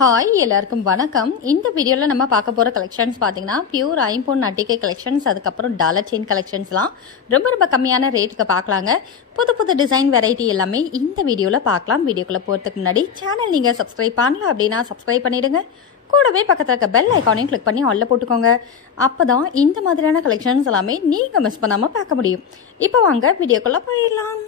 Hi எல்லாருக்கும் வணக்கம். இந்த வீடியோவில் நம்ம பார்க்க போகிற கலெக்ஷன்ஸ் பார்த்தீங்கன்னா பியூர் ஐம்பொன் அட்டிகை கலெக்ஷன்ஸ், அதுக்கப்புறம் டாலர் செயின் கலெக்ஷன்ஸ்லாம் ரொம்ப கம்மியான ரேட்டுக்கு பார்க்கலாங்க. புது டிசைன் வெரைட்டி எல்லாமே இந்த வீடியோவில் பார்க்கலாம். வீடியோக்குள்ளே போகிறதுக்கு முன்னாடி சேனல் நீங்கள் சப்ஸ்கிரைப் பண்ணல அப்படின்னா சப்ஸ்கிரைப் பண்ணிவிடுங்க. கூடவே பக்கத்தில் இருக்க பெல் ஐக்கானையும் கிளிக் பண்ணி ஆல்ல போட்டுக்கோங்க. அப்போ தான் இந்த மாதிரியான கலெக்ஷன்ஸ் எல்லாமே நீங்கள் மிஸ் பண்ணாமல் பார்க்க முடியும். இப்போ வாங்க வீடியோக்குள்ளே போயிடலாம்.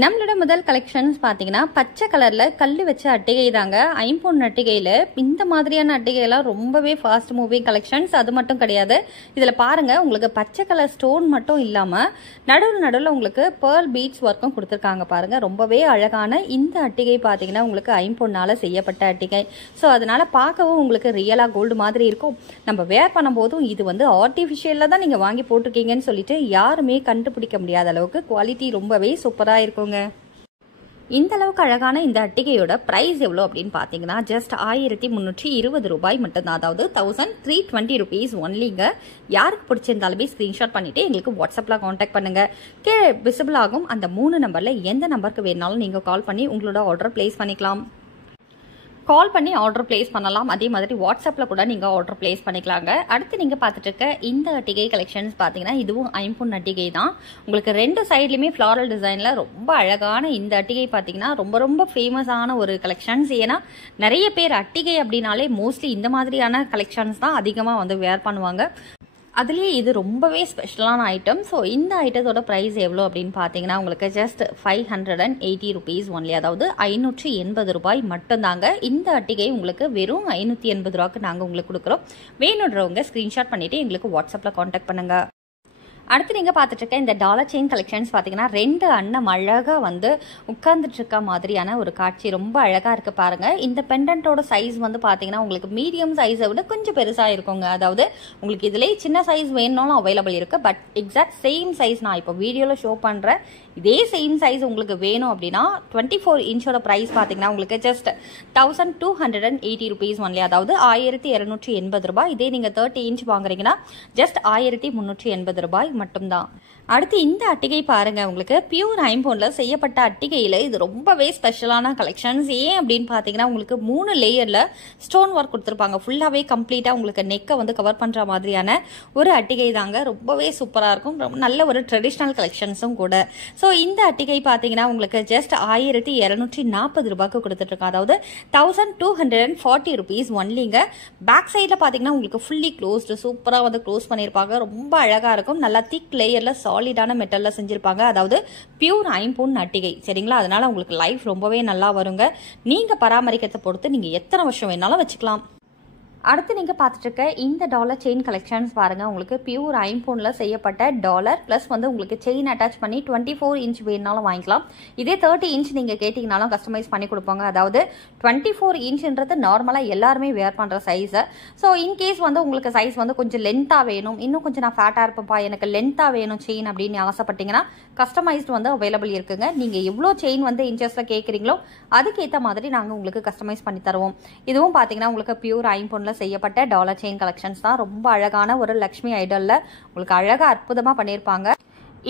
நம்மளோட முதல் கலெக்ஷன்ஸ் பார்த்தீங்கன்னா பச்சை கலரில் கல் வச்ச அட்டிகை தாங்க. ஐம்பொன் அட்டிகையில் இந்த மாதிரியான அட்டிகைலாம் ரொம்பவே ஃபாஸ்ட் மூவிங் கலெக்ஷன்ஸ். அது மட்டும் கிடையாது, இதில் பாருங்கள் உங்களுக்கு பச்சை கலர் ஸ்டோன் மட்டும் இல்லாமல் நடுவில் உங்களுக்கு பேர்ல் பீட்ஸ் ஒர்க்கும் கொடுத்துருக்காங்க. பாருங்கள் ரொம்பவே அழகான இந்த அட்டிகை பார்த்தீங்கன்னா உங்களுக்கு ஐம்பொன்னால் செய்யப்பட்ட அட்டிகை. ஸோ அதனால் பார்க்கவும் உங்களுக்கு ரியலாக கோல்டு மாதிரி இருக்கும். நம்ம வேர் பண்ணும்போதும் இது வந்து ஆர்டிஃபிஷியலில் தான் நீங்கள் வாங்கி போட்டிருக்கீங்கன்னு சொல்லிட்டு யாருமே கண்டுபிடிக்க முடியாத அளவுக்கு குவாலிட்டி ரொம்பவே சூப்பராக இருக்கும். இந்த அளவுக்கு அழகான இந்த அட்டிகையோட பிரைஸ் எவ்வளோ அப்படின்னு பார்த்தீங்கன்னா ஜஸ்ட் 1320 ரூபாய் மட்டும்தான். அதாவது 1320 rupees ஒன்லிங்க. யாருக்கு பிடிச்சிருந்தாலுமே ஸ்க்ரீன்ஷாட் பண்ணிட்டு எங்களுக்கு வாட்ஸ்அப்பில் காண்டாக்ட் பண்ணுங்க. கீழே விசிபிள் ஆகும் அந்த 3 நம்பரில் எந்த நம்பருக்கு வேணாலும் நீங்கள் கால் பண்ணி உங்களோட ஆர்டர் பிளேஸ் பண்ணிக்கலாம். கால் பண்ணி ஆர்டர் பிளேஸ் பண்ணலாம். அதே மாதிரி வாட்ஸ்அப்பில் கூட நீங்கள் ஆர்டர் பிளேஸ் பண்ணிக்கலாங்க. அடுத்து நீங்கள் பார்த்துட்டு இருக்க இந்த அட்டிகை கலெக்ஷன்ஸ் பார்த்தீங்கன்னா இதுவும் ஐம்பொன் அட்டிகை தான். உங்களுக்கு ரெண்டு சைட்லையுமே ஃப்ளாரல் டிசைனில் ரொம்ப அழகான இந்த அட்டிகை பார்த்தீங்கன்னா ரொம்ப ஃபேமஸான ஒரு கலெக்ஷன்ஸ். ஏன்னா நிறைய பேர் அட்டிகை அப்படின்னாலே மோஸ்ட்லி இந்த மாதிரியான கலெக்ஷன்ஸ் தான் அதிகமாக வந்து வேர் பண்ணுவாங்க. அதுலேயே இது ரொம்பவே ஸ்பெஷலான ஐட்டம். ஸோ இந்த ஐட்டத்தோட ப்ரைஸ் எவ்வளோ அப்படின்னு பார்த்தீங்கன்னா உங்களுக்கு ஜஸ்ட் 580 rupees ஒன்லி. அதாவது 580 ரூபாய் மட்டும்தாங்க. இந்த அட்டிகை உங்களுக்கு வெறும் 580 ரூபாய்க்கு நாங்கள் உங்களுக்கு கொடுக்குறோம். வேணுன்றவங்க ஸ்க்ரீன்ஷாட் பண்ணிவிட்டு எங்களுக்கு வாட்ஸ்அப்பில் காண்டாக்ட் பண்ணுங்கள். அடுத்து நீங்கள் பார்த்துட்டு இருக்க இந்த டாலர் செயின் கலெக்ஷன்ஸ் பார்த்தீங்கன்னா ரெண்டு அண்ணம் அழகாக வந்து உட்கார்ந்துட்டு இருக்க மாதிரியான ஒரு காட்சி ரொம்ப அழகாக இருக்குது பாருங்கள். இந்த பெண்டன்ட்டோட சைஸ் வந்து பார்த்தீங்கன்னா உங்களுக்கு மீடியம் சைஸை விட கொஞ்சம் பெருசாக இருக்குங்க. அதாவது உங்களுக்கு இதிலே சின்ன சைஸ் வேணும்னாலும் அவைலபிள் இருக்குது. பட் எக்ஸாக்ட் சேம் சைஸ் நான் இப்போ வீடியோவில் ஷோ பண்ணுறேன். இதே சேம் சைஸ் உங்களுக்கு வேணும் அப்படின்னா 24 இன்ச்சோட ப்ரைஸ் பார்த்தீங்கன்னா உங்களுக்கு ஜஸ்ட் 1280 rupees ஒன்லி. அதாவது 1280 ரூபாய். இதே நீங்கள் 30 இன்ச் வாங்குறீங்கன்னா ஜஸ்ட் 1380 ரூபாய் மட்டும்தான். அடுத்து இந்த அட்டிகை பாருங்க, உங்களுக்கு பியூர் ஐம்பொன்ல செய்யப்பட்ட அட்டிகையில் இது ரொம்பவே ஸ்பெஷலான கலெக்ஷன்ஸ். ஏன் அப்படின்னு பார்த்தீங்கன்னா உங்களுக்கு 3 லேயர்ல ஸ்டோன் ஒர்க் கொடுத்துருப்பாங்க. ஃபுல்லாகவே கம்ப்ளீட்டாக உங்களுக்கு நெக்கை வந்து கவர் பண்ணுற மாதிரியான ஒரு அட்டிகை தாங்க. ரொம்பவே சூப்பராக இருக்கும். நல்ல ஒரு ட்ரெடிஷ்னல் கலெக்ஷன்ஸும் கூட. ஸோ இந்த அட்டிகை பார்த்தீங்கன்னா உங்களுக்கு ஜஸ்ட் 1240 ரூபாய்க்கு கொடுத்துட்ருக்கோம். அதாவது 1240 rupees ஒன்லிங்க. பேக் சைடில் பார்த்தீங்கன்னா உங்களுக்கு ஃபுல்லி க்ளோஸ்டு சூப்பராக வந்து க்ளோஸ் பண்ணியிருப்பாங்க. ரொம்ப அழகாக இருக்கும். நல்லா திக் லேயரில் சாலிடான மெட்டல்ல செஞ்சிருப்பாங்க. அதாவது பியூர் ஐம்பொன் அட்டிகை சரிங்களா. அதனால உங்களுக்கு லைஃப் ரொம்பவே நல்லா வருங்க. நீங்க பராமரிக்கிறத பொறுத்து நீங்க எத்தனை வருஷம் வேணாலும் வச்சுக்கலாம். அடுத்து நீங்கள் பார்த்துட்டு இருக்க இந்த டாலர் செயின் கலெக்ஷன்ஸ் பாருங்கள். உங்களுக்கு பியூர் ஐம்பொன்ல செய்யப்பட்ட டாலர் ப்ளஸ் வந்து உங்களுக்கு செயின் அட்டாச் பண்ணி 24 இன்ச் வேணுனாலும் வாங்கிக்கலாம். இதே 30 இன்ச் நீங்கள் கேட்டிங்கனாலும் கஸ்டமைஸ் பண்ணி கொடுப்பாங்க. அதாவது 24 இன்ச்ன்றது நார்மலாக எல்லாருமே வேர் பண்ணுற சைஸை. ஸோ இன்கேஸ் வந்து உங்களுக்கு சைஸ் வந்து கொஞ்சம் லென்த்தாக வேணும், இன்னும் கொஞ்சம் நான் ஃபேட்டாக இருப்பேன்ப்பா எனக்கு லென்த்தாக வேணும் செயின் அப்படின்னு ஆசைப்பட்டீங்கன்னா கஸ்டமைஸ்டு வந்து அவைலபிள் இருக்குங்க. நீங்கள் எவ்வளோ செயின் வந்து இன்ச்சஸில் கேட்குறீங்களோ அதுக்கேற்ற மாதிரி நாங்கள் உங்களுக்கு கஸ்டமைஸ் பண்ணி தருவோம். இதுவும் பார்த்தீங்கன்னா உங்களுக்கு பியூர் ஐம்பொன்ல செய்யப்பட்ட டாலர் செயின் கலெக்ஷன்ஸ் தான். ரொம்ப அழகான ஒரு லக்ஷ்மி ஐடல்ல உங்களுக்கு அழகா அற்புதமா பண்ணியிருப்பாங்க.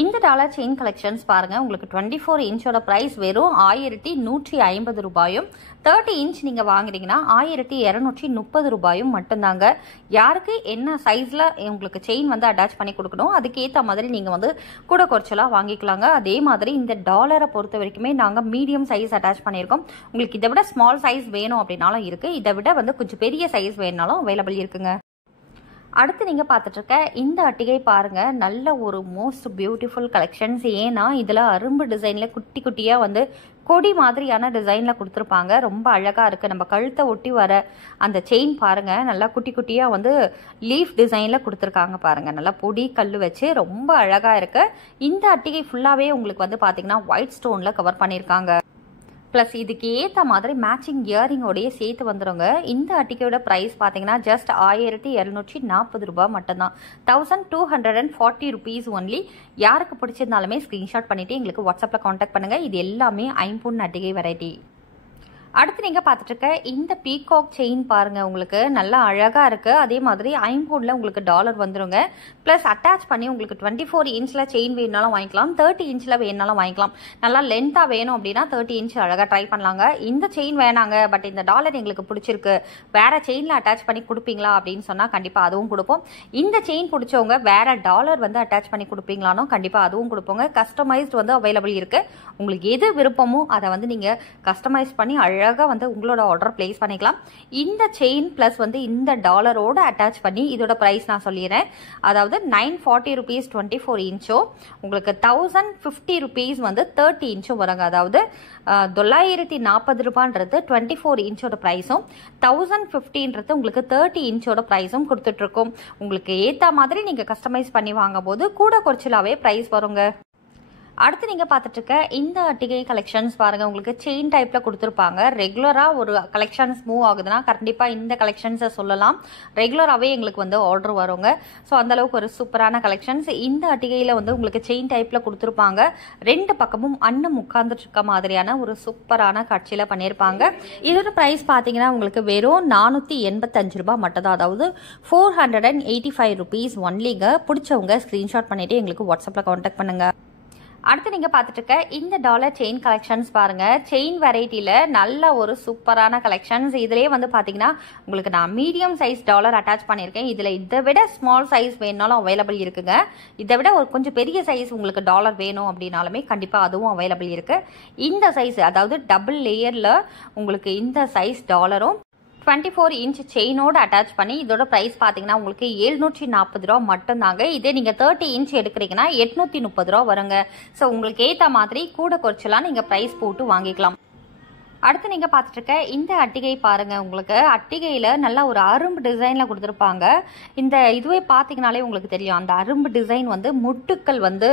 இந்த டாலர் செயின் கலெக்ஷன்ஸ் பாருங்க, உங்களுக்கு 24 இன்ச்சோட பிரைஸ் வெறும் 1150 ரூபாயும், 30 இன்ச் நீங்க வாங்குறீங்கன்னா 1230 ரூபாயும் மட்டும்தாங்க. யாருக்கு என்ன சைஸ்ல உங்களுக்கு செயின் வந்து அட்டாச் பண்ணி கொடுக்கணும் அதுக்கேற்ற மாதிரி நீங்க வந்து கூட குறைச்சலாம் வாங்கிக்கலாங்க. அதே மாதிரி இந்த டாலரை பொறுத்த வரைக்குமே நாங்க மீடியம் சைஸ் அட்டாச் பண்ணியிருக்கோம். உங்களுக்கு இதை விட ஸ்மால் சைஸ் வேணும் அப்படின்னாலும் இருக்கு. இதை விட வந்து கொஞ்சம் பெரிய சைஸ் வேணுனாலும் அவைலபிள் இருக்குங்க. அடுத்து நீங்கள் பார்த்துட்டு இருக்க இந்த அட்டிகை பாருங்க, நல்ல ஒரு மோஸ்ட் பியூட்டிஃபுல் கலெக்ஷன்ஸ். ஏன்னா இதில் அரும்பு டிசைனில் குட்டி குட்டியாக வந்து கொடி மாதிரியான டிசைனில் கொடுத்துருப்பாங்க. ரொம்ப அழகாக இருக்குது. நம்ம கழுத்தை ஒட்டி வர அந்த செயின் பாருங்கள், நல்லா குட்டி குட்டியாக வந்து லீஃப் டிசைனில் கொடுத்துருக்காங்க பாருங்கள். நல்லா பொடி கல் வச்சு ரொம்ப அழகாக இருக்குது. இந்த அட்டிகை ஃபுல்லாகவே உங்களுக்கு வந்து பார்த்தீங்கன்னா ஒயிட் ஸ்டோனில் கவர் பண்ணியிருக்காங்க. ப்ளஸ் இதுக்கு ஏற்ற மாதிரி மேட்சிங் இயரிங்கோடையே சேர்த்து வந்துடுங்க. இந்த அட்டிகையோட ப்ரைஸ் பார்த்தீங்கன்னா ஜஸ்ட் 1240 ரூபாய் மட்டும்தான். 1240 rupees ஒன்லி. யாருக்கு பிடிச்சிருந்தாலுமே ஸ்க்ரீன்ஷாட் பண்ணிவிட்டு எங்களுக்கு வாட்ஸ்அப்பில் காண்டாக்ட் பண்ணுங்கள். இது எல்லாமே ஐம்பொன் அட்டிகை வெரைட்டி. அடுத்து நீங்கள் பார்த்துட்டு இருக்க இந்த பீகாக் செயின் பாருங்கள், உங்களுக்கு நல்லா அழகாக இருக்குது. அதே மாதிரி ஐம்பொன்ல உங்களுக்கு டாலர் வந்துருங்க. ப்ளஸ் அட்டாச் பண்ணி உங்களுக்கு 24 இன்ச்சில் செயின் வேணுனாலும் வாங்கிக்கலாம், 30 இன்ச்சில் வேணுனாலும் வாங்கிக்கலாம். நல்லா லென்த்தாக வேணும் அப்படின்னா 30 இன்ச் அழகாக ட்ரை பண்ணலாங்க. இந்த செயின் வேணாங்க, பட் இந்த டாலர் எங்களுக்கு பிடிச்சிருக்கு, வேறு செயினில் அட்டாச் பண்ணி கொடுப்பீங்களா அப்படின்னு சொன்னால் கண்டிப்பாக அதுவும் கொடுப்போம். இந்த செயின் பிடிச்சவங்க வேறு டாலர் வந்து அட்டாச் பண்ணி கொடுப்பீங்களானோ கண்டிப்பாக அதுவும் கொடுப்போங்க. கஸ்டமைஸ்டு வந்து அவைலபிள் இருக்குது. உங்களுக்கு எது விருப்பமோ அதை வந்து நீங்கள் கஸ்டமைஸ் பண்ணி அழகாக வந்து உங்களோட ஆர்டர் பிளேஸ் பண்ணிக்கலாம். இந்த செயின் ப்ளஸ் வந்து இந்த டாலரோட அட்டாச் பண்ணி இதோட ப்ரைஸ் நான் சொல்லிடுறேன். அதாவது 940 rupees 24 இன்ச்சோ, உங்களுக்கு 1050 rupees வந்து 30 இன்ச்சும் வருங்க. அதாவது 940 ரூபான்றது 24 இன்ச்சோட ப்ரைஸும், 1050ன்றது உங்களுக்கு 30 இன்ச்சோட ப்ரைஸும் கொடுத்துட்ருக்கோம். உங்களுக்கு ஏற்ற மாதிரி நீங்கள் கஸ்டமைஸ் பண்ணி வாங்கும் போது கூட குறைச்சலாவே ப்ரைஸ் வருங்க. அடுத்து நீங்கள் பார்த்துட்டு இருக்க இந்த அட்டிகை கலெக்ஷன்ஸ் பாருங்கள், உங்களுக்கு செயின் டைப்பில் கொடுத்துருப்பாங்க. ரெகுலராக ஒரு கலெக்ஷன்ஸ் மூவ் ஆகுதுன்னா கண்டிப்பாக இந்த கலெக்ஷன்ஸை சொல்லலாம். ரெகுலராகவே எங்களுக்கு வந்து ஆர்டர் வருங்க. ஸோ அந்தளவுக்கு ஒரு சூப்பரான கலெக்ஷன்ஸ். இந்த அட்டிகையில் வந்து உங்களுக்கு செயின் டைப்பில் கொடுத்துருப்பாங்க. ரெண்டு பக்கமும் அன்னம் உட்கார்ந்துட்டு இருக்க மாதிரியான ஒரு சூப்பரான காட்சியில் பண்ணியிருப்பாங்க. இதோட ப்ரைஸ் பார்த்தீங்கன்னா உங்களுக்கு வெறும் 485 ரூபாய் மட்டும் தான். அதாவது 485 rupees ஒன்லிங்க. பிடிச்சவங்க ஸ்க்ரீன்ஷாட் பண்ணிவிட்டு எங்களுக்கு வாட்ஸ்அப்பில் கான்டாக்ட் பண்ணுங்கள். அடுத்து நீங்கள் பார்த்துட்டு இருக்க இந்த டாலர் செயின் கலெக்ஷன்ஸ் பாருங்கள். செயின் வெரைட்டியில் நல்ல ஒரு சூப்பரான கலெக்ஷன்ஸ். இதிலே வந்து பார்த்தீங்கன்னா உங்களுக்கு நான் மீடியம் சைஸ் டாலர் அட்டாச் பண்ணியிருக்கேன். இதில் இதை விட ஸ்மால் சைஸ் வேணுனாலும் அவைலபிள் இருக்குங்க. இதை விட ஒரு கொஞ்சம் பெரிய சைஸ் உங்களுக்கு டாலர் வேணும் அப்படின்னாலுமே கண்டிப்பாக அதுவும் அவைலபிள் இருக்குது. இந்த சைஸ் அதாவது டபுள் லேயரில் உங்களுக்கு இந்த சைஸ் டாலரும் 24 இன்ச் செயினோட அட்டாச் பண்ணி இதோட ப்ரைஸ் பார்த்தீங்கன்னா உங்களுக்கு 740 ரூபா மட்டும்தாங்க. இதே நீங்கள் 30 இன்ச் எடுக்கிறீங்கன்னா 830 ரூபா வருங்க. ஸோ உங்களுக்கு ஏற்ற மாதிரி கூட குறைச்சலாம் நீங்கள் ப்ரைஸ் போட்டு வாங்கிக்கலாம். அடுத்து நீங்கள் பார்த்துட்டு இருக்க இந்த அட்டிகை பாருங்கள். உங்களுக்கு அட்டிகையில் நல்லா ஒரு அரும்பு டிசைனில் கொடுத்துருப்பாங்க. இந்த இதுவே பார்த்தீங்கனாலே உங்களுக்கு தெரியும், அந்த அரும்பு டிசைன் வந்து முட்டுக்கள் வந்து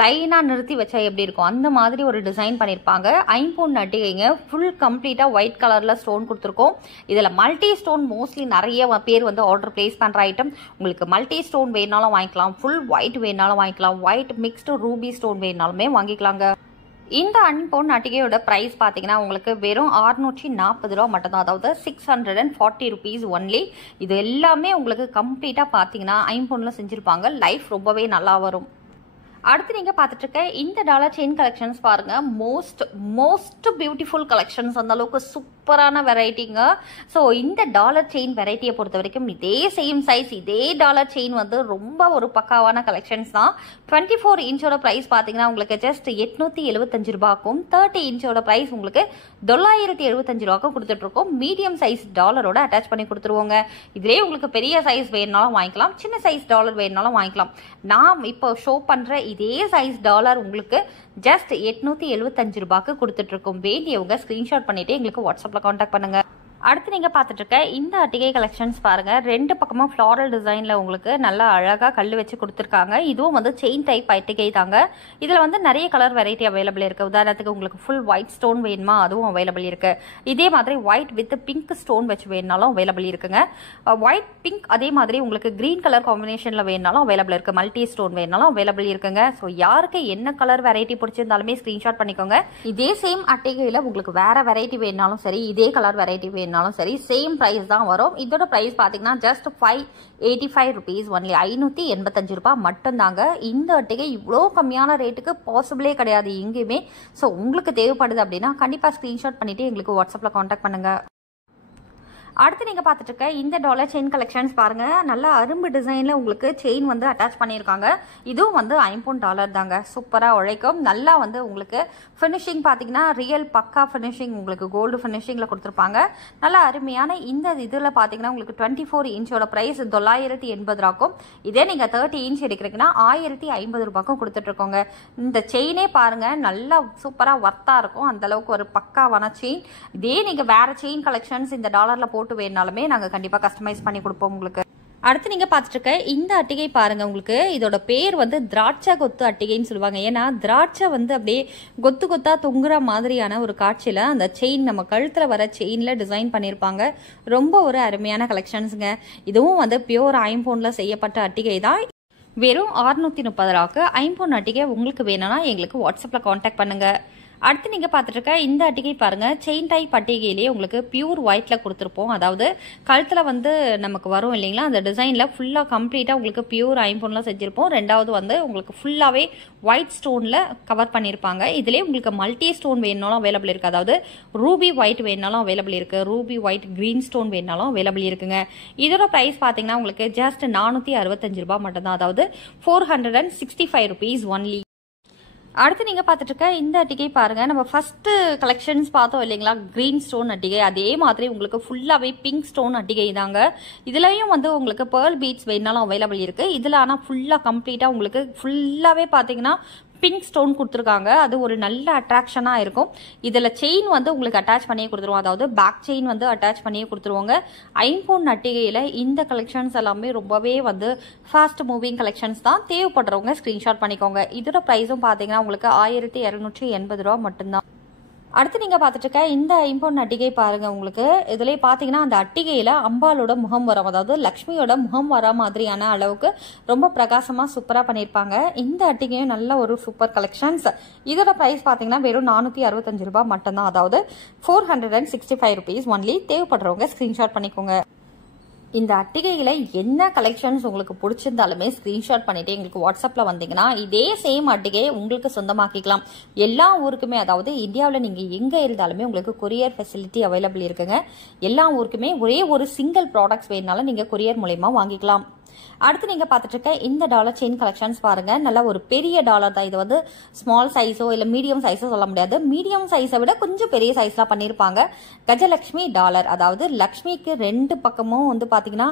லைனாக நிறுத்தி வச்சா எப்படி இருக்கும் அந்த மாதிரி ஒரு டிசைன் பண்ணியிருப்பாங்க. ஐம்பொன் அட்டிகைங்க ஃபுல் கம்ப்ளீட்டாக ஒயிட் கலரில் ஸ்டோன் கொடுத்துருக்கோம். இதில் மல்டி ஸ்டோன் மோஸ்ட்லி நிறைய பேர் வந்து ஆர்டர் பிளேஸ் பண்ணுற ஐட்டம். உங்களுக்கு மல்டி ஸ்டோன் வேணாலும் வாங்கிக்கலாம், ஃபுல் ஒயிட் வேணாலும் வாங்கிக்கலாம், ஒயிட் மிக்ஸ்டு ரூபி ஸ்டோன் வேணாலுமே வாங்கிக்கலாங்க. இந்த ஐம்பொன் அட்டிகையோட ப்ரைஸ் பார்த்தீங்கன்னா உங்களுக்கு வெறும் 640 ரூபா மட்டும்தான். அதாவது 640 rupees ஒன்லி. இது எல்லாமே உங்களுக்கு கம்ப்ளீட்டாக பார்த்தீங்கன்னா ஐம்பொன்னில் செஞ்சுருப்பாங்க. லைஃப் ரொம்பவே நல்லா வரும். அடுத்து நீங்கள் பார்த்துட்டு இருக்க இந்த டாலர் செயின் கலெக்ஷன்ஸ் பாருங்கள். மோஸ்ட் பியூட்டிஃபுல் கலெக்ஷன்ஸ், அந்த அளவுக்கு சூப்பரான வெரைட்டிங்க. ஸோ இந்த டாலர் செயின் வெரைட்டியை பொறுத்த வரைக்கும் இதே சேம் சைஸ் இதே டாலர் செயின் வந்து ரொம்ப ஒரு பக்காவான கலெக்ஷன்ஸ் தான். 24 இன்ச்சோட ப்ரைஸ் பார்த்தீங்கன்னா உங்களுக்கு ஜஸ்ட் 875 ரூபாய்க்கும், 30 இன்ச்சோட ப்ரைஸ் உங்களுக்கு 975 ரூபாய்க்கும் கொடுத்துட்ருக்கோம். மீடியம் சைஸ் டாலரோட அட்டாச் பண்ணி கொடுத்துருவோங்க. இதிலே உங்களுக்கு பெரிய சைஸ் வேணுனாலும் வாங்கிக்கலாம், சின்ன சைஸ் டாலர் வேணுனாலும் வாங்கிக்கலாம். நான் இப்போ ஷோ பண்ணுற இதே சைஸ் டாலர் உங்களுக்கு ஜஸ்ட் 875 ரூபாய்க்கு கொடுத்துட்ருக்கோம். வேண்டியவங்க ஸ்க்ரீன்ஷாட் பண்ணிவிட்டு எங்களுக்கு வாட்ஸ்அப்பில் கான்டாக்ட் பண்ணுங்கள். அடுத்து நீங்கள் பார்த்துட்டு இருக்க இந்த அட்டிகை கலெக்ஷன்ஸ் பாருங்கள். ரெண்டு பக்கமும் ஃப்ளாரல் டிசைனில் உங்களுக்கு நல்லா அழகாக கல் வச்சு கொடுத்துருக்காங்க. இதுவும் வந்து செயின் டைப் அட்டிகை தாங்க. இதில் வந்து நிறைய கலர் வெரைட்டி அவைலபிள் இருக்குது. உதாரணத்துக்கு உங்களுக்கு ஃபுல் ஒயிட் ஸ்டோன் வேணுமா அதுவும் அவைலபிள் இருக்குது. இதே மாதிரி ஒயிட் வித் பிங்க் ஸ்டோன் வச்சு வேணுனாலும் அவைலபிள் இருக்குங்க. ஒயிட் பிங்க் அதே மாதிரி உங்களுக்கு க்ரீன் கலர் காம்பினேஷனில் வேணுனாலும் அவைலபிள் இருக்குது. மல்டி ஸ்டோன் வேணுனாலும் அவைலபிள் இருக்குங்க. ஸோ யாருக்கு என்ன கலர் வெரைட்டி பிடிச்சிருந்தாலுமே ஸ்க்ரீன்ஷாட் பண்ணிக்கோங்க. இதே சேம் அட்டிகையில் உங்களுக்கு வேறு வெரைட்டி வேணுனாலும் சரி, இதே கலர் வெரைட்டி வேணும் சரி, சேம் பிரைஸ் தான் வரும். இதோட பிரைஸ் பாத்தீங்கன்னா ஜஸ்ட் 585 rupees ஒன்லி. 585 ரூபாய் மட்டும்தாங்க. இந்த அட்டிகை இவ்வளோ கம்மியான ரேட்டுக்கு பாசிபிளே கிடையாது எங்கேயுமே. ஸோ உங்களுக்கு தேவைப்படுது அப்படின்னா கண்டிப்பாக ஸ்க்ரீன்ஷாட் பண்ணிட்டு எங்களுக்கு வாட்ஸ்அப்பில் கான்டாக்ட் பண்ணுங்க. அடுத்து நீங்கள் பார்த்துட்டு இருக்க இந்த டாலர் செயின் கலெக்ஷன்ஸ் பாருங்கள். நல்லா அரும்பு டிசைனில் உங்களுக்கு செயின் வந்து அட்டாச் பண்ணியிருக்காங்க. இதுவும் வந்து ஐம்பொன் டாலர் தாங்க. சூப்பராக உழைக்கும். நல்லா வந்து உங்களுக்கு ஃபினிஷிங் பார்த்தீங்கன்னா ரியல் பக்கா ஃபினிஷிங், உங்களுக்கு கோல்டு ஃபினிஷிங்கில் கொடுத்துருப்பாங்க. நல்லா அருமையான இந்த இதில் பார்த்தீங்கன்னா உங்களுக்கு 24 இன்ச்சோட ப்ரைஸ் 980 ரூபாய்க்கும், இதே நீங்கள் 30 இன்ச் எடுக்கிறீங்கன்னா 1050 ரூபாய்க்கும் கொடுத்துட்ருக்கோங்க. இந்த செயினே பாருங்கள் நல்லா சூப்பராக ஒர்த்தாக இருக்கும். அந்தளவுக்கு ஒரு பக்காவான செயின். இதே நீங்கள் வேறு செயின் கலெக்ஷன்ஸ் இந்த டாலரில் போட்டு வேணாலுமே நாங்கள் கண்டிப்பாக கஸ்டமைஸ் பண்ணி கொடுப்போம் உங்களுக்கு. அடுத்து நீங்கள் பார்த்துட்டு இருக்க இந்த அட்டிகை பாருங்கள். உங்களுக்கு இதோட பேர் வந்து திராட்சை கொத்து அட்டிகைன்னு சொல்லுவாங்க. ஏன்னா திராட்சை வந்து அப்படியே கொத்து கொத்தாக தொங்குற மாதிரியான ஒரு காட்சியில் அந்த செயின் நம்ம கழுத்தில் வர செயினில் டிசைன் பண்ணியிருப்பாங்க. ரொம்ப ஒரு அருமையான கலெக்ஷன்ஸுங்க. இதுவும் வந்து பியூர் ஐம்பொன்னில் செய்யப்பட்ட அட்டிகை தான். வெறும் 630 ரூபாய்க்கு ஐம்பொன் அட்டிகை உங்களுக்கு வேணும்னா எங்களுக்கு வாட்ஸ்அப்பில் கான்டாக்ட் பண்ணுங்கள். அடுத்து நீங்கள் பார்த்துட்டு இருக்க இந்த அட்டிகை பாருங்கள், செயின் டைப் அட்டிகையிலேயே உங்களுக்கு பியூர் ஒயிட்டில் கொடுத்துருப்போம். அதாவது கழுத்தில் வந்து நமக்கு வரும் இல்லைங்களா, அந்த டிசைனில் ஃபுல்லாக கம்ப்ளீட்டாக உங்களுக்கு பியூர் ஐம்பொன்லாம் செஞ்சுருப்போம். ரெண்டாவது வந்து உங்களுக்கு ஃபுல்லாகவே ஒயிட் ஸ்டோனில் கவர் பண்ணியிருப்பாங்க. இதுலேயே உங்களுக்கு மல்டி ஸ்டோன் வேணுனாலும் அவைலபிள் இருக்குது. அதாவது ரூபி ஒயிட் வேணுனாலும் அவைலபிள் இருக்குது, ரூபி ஒயிட் க்ரீன் ஸ்டோன் வேணுனாலும் அவைலபிள் இருக்குங்க. இதோட ப்ரைஸ் பார்த்தீங்கன்னா உங்களுக்கு ஜஸ்ட் 465 ரூபாய் மட்டும்தான். அதாவது 465 rupees ஒன்லி. அடுத்து நீங்கள் பார்த்துட்டு இருக்க இந்த அட்டிகை பாருங்கள், நம்ம ஃபஸ்ட்டு கலெக்ஷன்ஸ் பார்த்தோம் இல்லைங்களா, க்ரீன் ஸ்டோன் அட்டிகை. அதே மாதிரி உங்களுக்கு ஃபுல்லாகவே பிங்க் ஸ்டோன் அட்டிகை தாங்க. இதுலேயும் வந்து உங்களுக்கு பேர்ல் பீட்ஸ் வேணாலும் அவைலபிள் இருக்குது. இதில் ஆனால் ஃபுல்லாக கம்ப்ளீட்டாக உங்களுக்கு ஃபுல்லாகவே பார்த்தீங்கன்னா பிங்க் ஸ்டோன் கொடுத்துருக்காங்க. அது ஒரு நல்ல அட்ராக்ஷனாக இருக்கும். இதில் செயின் வந்து உங்களுக்கு அட்டாச் பண்ணியே கொடுத்துருவோம். அதாவது பேக் செயின் வந்து அட்டாச் பண்ணியே கொடுத்துருவாங்க. ஐம்பொன் அட்டிகையில் இந்த கலெக்ஷன்ஸ் எல்லாமே ரொம்பவே வந்து ஃபாஸ்ட் மூவிங் கலெக்ஷன்ஸ் தான். தேவைப்படுறவங்க ஸ்க்ரீன்ஷாட் பண்ணிக்கோங்க. இதோட ப்ரைஸும் பார்த்தீங்கன்னா உங்களுக்கு 1280 ரூபா மட்டும்தான். அடுத்து நீங்கள் பார்த்துட்டு இருக்க இந்த ஐம்பொன் அட்டிகை பாருங்கள். உங்களுக்கு இதில் பார்த்தீங்கன்னா அந்த அட்டிகையில் அம்பாலோட முகம் வரும், அதாவது லக்ஷ்மியோட முகம் வர மாதிரியான அளவுக்கு ரொம்ப பிரகாசமாக சூப்பராக பண்ணியிருப்பாங்க. இந்த அட்டிகையும் நல்ல ஒரு சூப்பர் கலெக்ஷன்ஸ். இதோட ப்ரைஸ் பார்த்தீங்கன்னா வெறும் 465 ரூபாய் மட்டும்தான். அதாவது 465 rupees ஒன்லி. தேவைப்படுறவங்க ஸ்க்ரீன்ஷாட் பண்ணிக்கோங்க. இந்த அட்டிகையில் என்ன கலெக்ஷன்ஸ் உங்களுக்கு பிடிச்சிருந்தாலுமே ஸ்க்ரீன்ஷாட் பண்ணிவிட்டு எங்களுக்கு வாட்ஸ்அப்பில் வந்தீங்கன்னா இதே சேம் அட்டிகையை உங்களுக்கு சொந்தமாக்கிக்கலாம். எல்லா ஊருக்குமே, அதாவது இந்தியாவில் நீங்கள் எங்கே இருந்தாலுமே உங்களுக்கு கொரியர் ஃபெசிலிட்டி அவைலபிள் இருக்குங்க. எல்லா ஊருக்குமே ஒரே ஒரு சிங்கிள் ப்ராடக்ட்ஸ் வேணுனாலும் நீங்கள் கொரியர் மூலமா வாங்கிக்கலாம். அடுத்து நீங்கள் பார்த்துட்டு இருக்க இந்த டாலர் செயின் கலெக்ஷன்ஸ் பாருங்கள். நல்லா ஒரு பெரிய டாலர் தான். இது வந்து ஸ்மால் சைஸோ இல்லை மீடியம் சைஸோ சொல்ல முடியாது. மீடியம் சைஸை விட கொஞ்சம் பெரிய சைஸ்லாம் பண்ணியிருப்பாங்க. கஜலட்சுமி டாலர், அதாவது லக்ஷ்மிக்கு 2 பக்கமும் வந்து பார்த்தீங்கன்னா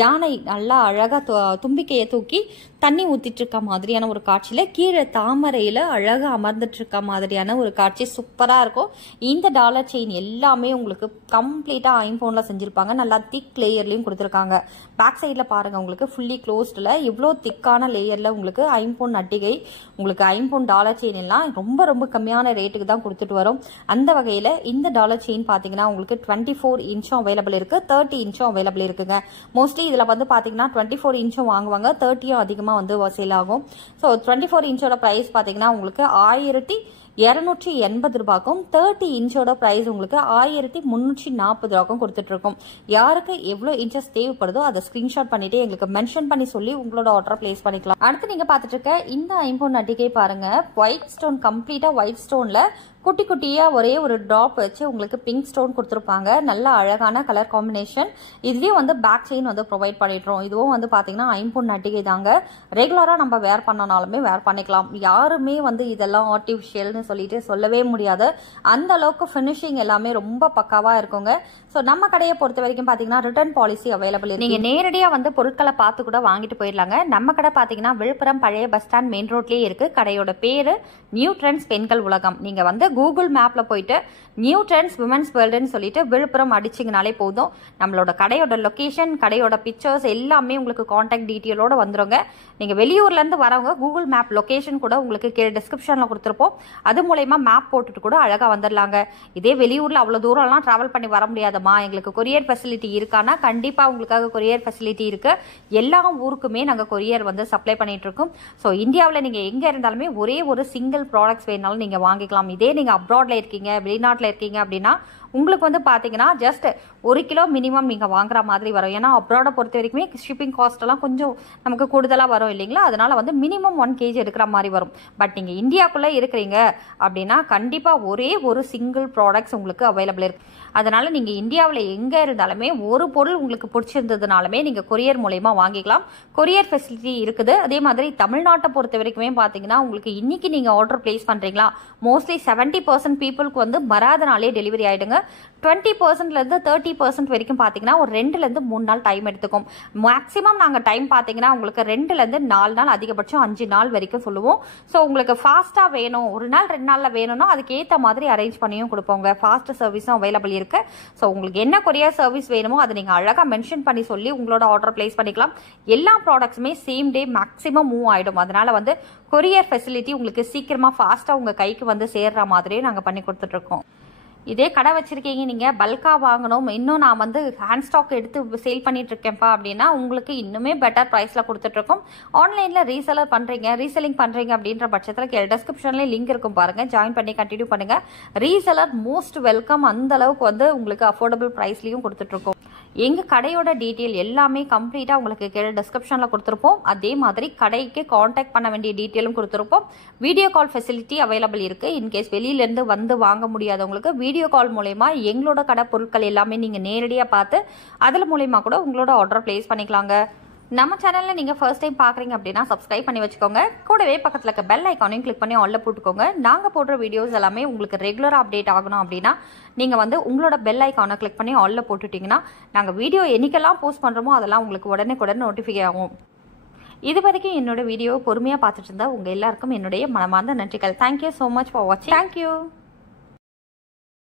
யானை நல்லா அழகாக தும்பிக்கையை தூக்கி தண்ணி ஊற்றிட்டு இருக்க மாதிரியான ஒரு காட்சியில் கீழே தாமரையில் அழகாக அமர்ந்துட்டு இருக்க மாதிரியான ஒரு காட்சி சூப்பராக இருக்கும். இந்த டாலர் செயின் எல்லாமே உங்களுக்கு கம்ப்ளீட்டாக ஐம்பொனில் செஞ்சுருப்பாங்க. நல்லா திக் லேயர்லையும் கொடுத்துருக்காங்க. பேக் சைடில் பாருங்கள், உங்களுக்கு ஃபுல்லி க்ளோஸ்டில் இவ்வளோ திக்கான லேயரில் உங்களுக்கு ஐம்பொன் அட்டிகை, உங்களுக்கு ஐம்பொன் டாலர் செயின் எல்லாம் ரொம்ப ரொம்ப கம்மியான ரேட்டுக்கு தான் கொடுத்துட்டு வரும். அந்த வகையில் இந்த டாலர் செயின் பார்த்தீங்கன்னா உங்களுக்கு 24 இன்ச்சும் அவைலபிள் இருக்குது, 30 இன்ச்சும் அவைலபிள் இருக்குங்க. மோஸ்ட்லி இதில் வந்து பார்த்தீங்கன்னா 24 இன்ச்சும் வாங்குவாங்க, 30யும் அதிகமாக வந்து சேல் ஆகும். ஸோ 24 இன்ச்சோட ப்ரைஸ் பார்த்தீங்கன்னா உங்களுக்கு 1280 ரூபாய்க்கும், 30 இன்ச்சோட ப்ரைஸ் உங்களுக்கு 1340 ரூபாய்க்கும் கொடுத்துட்டு இருக்கோம். யாருக்கு எவ்வளோ இன்ச்சஸ் தேவைப்படுதோ அதை ஸ்கிரீன்ஷாட் பண்ணிட்டு எங்களுக்கு மென்ஷன் பண்ணி சொல்லி உங்களோட ஆர்டரை பிளேஸ் பண்ணிக்கலாம். அடுத்து நீங்க பார்த்துட்டு இருக்க இந்த ஐம்பொன் அட்டிகை பாருங்க, ஒயிட் ஸ்டோன், கம்ப்ளீட்டா ஒயிட் ஸ்டோன்ல குட்டி குட்டியா ஒரே ஒரு ட்ராப் வச்சு உங்களுக்கு பிங்க் ஸ்டோன் கொடுத்துருப்பாங்க. நல்ல அழகான கலர் காம்பினேஷன். இதுலயும் வந்து பேக் செயின் வந்து ப்ரொவைட் பண்ணிடுறோம். இதுவும் வந்து பாத்தீங்கன்னா ஐம்பொன் அட்டிகை தாங்க. ரெகுலரா நம்ம வேர் பண்ணனாலுமே வேர் பண்ணிக்கலாம். யாருமே வந்து இதெல்லாம் ஆர்டிஃபிஷியல்னு சொல்லிட்டு சொல்லவே முடியாது. அந்த அளவுக்கு ஃபினிஷிங் எல்லாமே ரொம்ப பக்காவா இருக்குங்க. ஸோ நம்ம கடையை பொறுத்த வரைக்கும் பாத்தீங்கன்னா ரிட்டர்ன் பாலிசி அவைலபிள். நீங்க நேரடியா வந்து பொருட்களை பார்த்து கூட வாங்கிட்டு போயிடலாங்க. நம்ம கடை பாத்தீங்கன்னா விழுப்புரம் பழைய பஸ் ஸ்டாண்ட் மெயின் ரோட்லயே இருக்கு. கடையோட பேரு நியூ ட்ரெண்ட்ஸ் பெண்கள் உலகம். நீங்க வந்து கூகுள் மேப்ல போயிட்டு நியூ ட்ரெண்ட்ஸ் விமன்ஸ் வேர்ல்டுன்னு சொல்லிட்டு விழுப்புரம் அடிச்சிங்கனாலே போதும். நம்மளோட கடையோட லொகேஷன், கடையோட பிக்சர்ஸ் எல்லாமே உங்களுக்கு கான்டாக்ட் டீட்டெயிலோட வந்துருங்க. நீங்க வெளியூர்ல இருந்து வரவங்க கூகுள் மேப் லொகேஷன் கூட உங்களுக்கு கீழே டிஸ்கிரிப்ஷன்ல கொடுத்துருப்போம். அது மூலயமா மேப் போட்டுட்டு கூட அழகா வந்துடலாங்க. இதே வெளியூர்ல அவ்வளவு தூரம்லாம் டிராவல் பண்ணி வர முடியாதுமா, எங்களுக்கு கொரியர் ஃபெசிலிட்டி இருக்கானா? கண்டிப்பா உங்களுக்காக கொரியர் ஃபெசிலிட்டி இருக்கு. எல்லா ஊருக்குமே நாங்க கொரியர் வந்து சப்ளை பண்ணிட்டு இருக்கோம். ஸோ இந்தியாவில் நீங்க எங்க இருந்தாலுமே ஒரே ஒரு சிங்கிள் ப்ராடக்ட்ஸ் வேணாலும் நீங்க வாங்கிக்கலாம். இதே நீங்க அப்ராட்ல இருக்கீங்க, வெளிநாட்டில் இருக்கீங்க அப்படின்னா உங்களுக்கு வந்து பார்த்தீங்கன்னா ஜஸ்ட் 1 கிலோ மினிமம் நீங்கள் வாங்குற மாதிரி வரும். ஏன்னா அப்ராடை பொறுத்த வரைக்குமே ஷிப்பிங் காஸ்ட் எல்லாம் கொஞ்சம் நமக்கு கூடுதலாக வரும் இல்லைங்களா? அதனால வந்து மினிமம் 1 kg எடுக்கிற மாதிரி வரும். பட் நீங்கள் இந்தியாவுக்குள்ளே இருக்கிறீங்க அப்படின்னா கண்டிப்பாக ஒரே ஒரு சிங்கிள் ப்ராடக்ட்ஸ் உங்களுக்கு அவைலபிள் இருக்கு. அதனால நீங்கள் இந்தியாவில் எங்கே இருந்தாலுமே ஒரு பொருள் உங்களுக்கு பிடிச்சிருந்ததுனாலுமே நீங்கள் கொரியர் மூலயமா வாங்கிக்கலாம். கொரியர் ஃபெசிலிட்டி இருக்குது. அதே மாதிரி தமிழ்நாட்டை பொறுத்த வரைக்குமே பார்த்தீங்கன்னா உங்களுக்கு இன்னைக்கு நீங்கள் ஆர்டர் பிளேஸ் பண்ணுறீங்களா, மோஸ்ட்லி 70% பீப்புளுக்கு வந்து வராதனாலே டெலிவரி ஆகிடுங்க. 20%லேருந்து 30% வரைக்கும் பார்த்தீங்கன்னா ஒரு 2லேருந்து 3 நாள் டைம் எடுத்துக்கும். மேக்ஸிமம் நாங்கள் டைம் பார்த்தீங்கன்னா உங்களுக்கு 2லேருந்து 4 நாள், அதிகபட்சம் 5 நாள் வரைக்கும் சொல்லுவோம். ஸோ உங்களுக்கு ஃபாஸ்ட்டாக வேணும், 1 நாள் 2 நாளில் வேணும்னா அதுக்கேற்ற மாதிரி அரேஞ்ச் பண்ணியும் கொடுப்போங்க. ஃபாஸ்ட் சர்வீஸும் அவைலபிள் இருக்கு. ஸோ உங்களுக்கு என்ன கொரியர் சர்வீஸ் வேணுமோ அதை நீங்கள் அழகாக மென்ஷன் பண்ணி சொல்லி உங்களோட ஆர்டர் பிளேஸ் பண்ணிக்கலாம். எல்லா ப்ராடக்ட்ஸுமே சேம் டே மேக்ஸிமம் மூவ் ஆகிடும். அதனால வந்து கொரியர் ஃபெசிலிட்டி உங்களுக்கு சீக்கிரமாக ஃபாஸ்ட்டாக உங்கள் கைக்கு வந்து சேர்ற மாதிரியே நாங்கள் பண்ணி கொடுத்துட்ருக்கோம். இதே கடை வச்சுருக்கீங்க, நீங்கள் பல்காக வாங்கணும், இன்னும் நான் வந்து ஹேண்ட் ஸ்டாக் எடுத்து சேல் பண்ணிகிட்ருக்கேன்ப்பா அப்படின்னா உங்களுக்கு இன்னுமே பெட்டர் ப்ரைஸில் கொடுத்துட்ருக்கோம். ஆன்லைனில் ரீசெல்லிங் பண்ணுறீங்க அப்படின்ற பட்சத்தில் டிஸ்கிரிப்ஷன்லேயே லிங்க் இருக்கும் பாருங்கள், ஜாயின் பண்ணி கண்டினியூ பண்ணுங்கள். ரீசெலர் மோஸ்ட் வெல்கம், அந்த அளவுக்கு வந்து உங்களுக்கு அஃபோர்டபுள் ப்ரைஸ்லையும் கொடுத்துட்ருக்கோம். எங்கள் கடையோட டீட்டெயில் எல்லாமே கம்ப்ளீட்டாக உங்களுக்கு கீழே டிஸ்கிரிப்ஷனில் கொடுத்துருப்போம். அதே மாதிரி கடைக்கு காண்டாக்ட் பண்ண வேண்டிய டீட்டெயிலும் கொடுத்துருப்போம். வீடியோ கால் ஃபெசிலிட்டி அவைலபிள் இருக்குது. இன்கேஸ் வெளியிலேருந்து வந்து வாங்க முடியாதவங்களுக்கு வீடியோ கால் மூலயமா எங்களோட கடை பொருட்கள் எல்லாமே நீங்கள் நேரடியாக பார்த்து அதில் மூலயமா கூட உங்களோட ஆர்டர் ப்ளேஸ் பண்ணிக்கலாங்க. நம்ம சேனலில் நீங்கள் ஃபர்ஸ்ட் டைம் பார்க்குறீங்க அப்படின்னா சப்ஸ்கிரைப் பண்ணி வச்சுக்கோங்க. கூடவே பக்கத்தில் இருக்க பெல் ஐக்கானையும் கிளிக் பண்ணி ஆல்ல போட்டுக்கோங்க. நாங்கள் போடுற வீடியோஸ் எல்லாமே உங்களுக்கு ரெகுலராக அப்டேட் ஆகணும் அப்படின்னா நீங்கள் வந்து உங்களோட பெல் ஐக்கானை கிளிக் பண்ணி ஆல்ல போட்டுட்டிங்கன்னா நாங்கள் வீடியோ என்னைக்கெல்லாம் போஸ்ட் பண்ணுறோமோ அதெல்லாம் உங்களுக்கு உடனே நோட்டிஃபை ஆகும். இது வரைக்கும் என்னோட வீடியோ பொறுமையாக பார்த்துட்டு இருந்தால் உங்கள் எல்லாருக்கும் என்னுடைய மனமார்ந்த நன்றிகள். தேங்க்யூ ஸோ மச் ஃபார் வாட்சிங். தேங்க்யூ.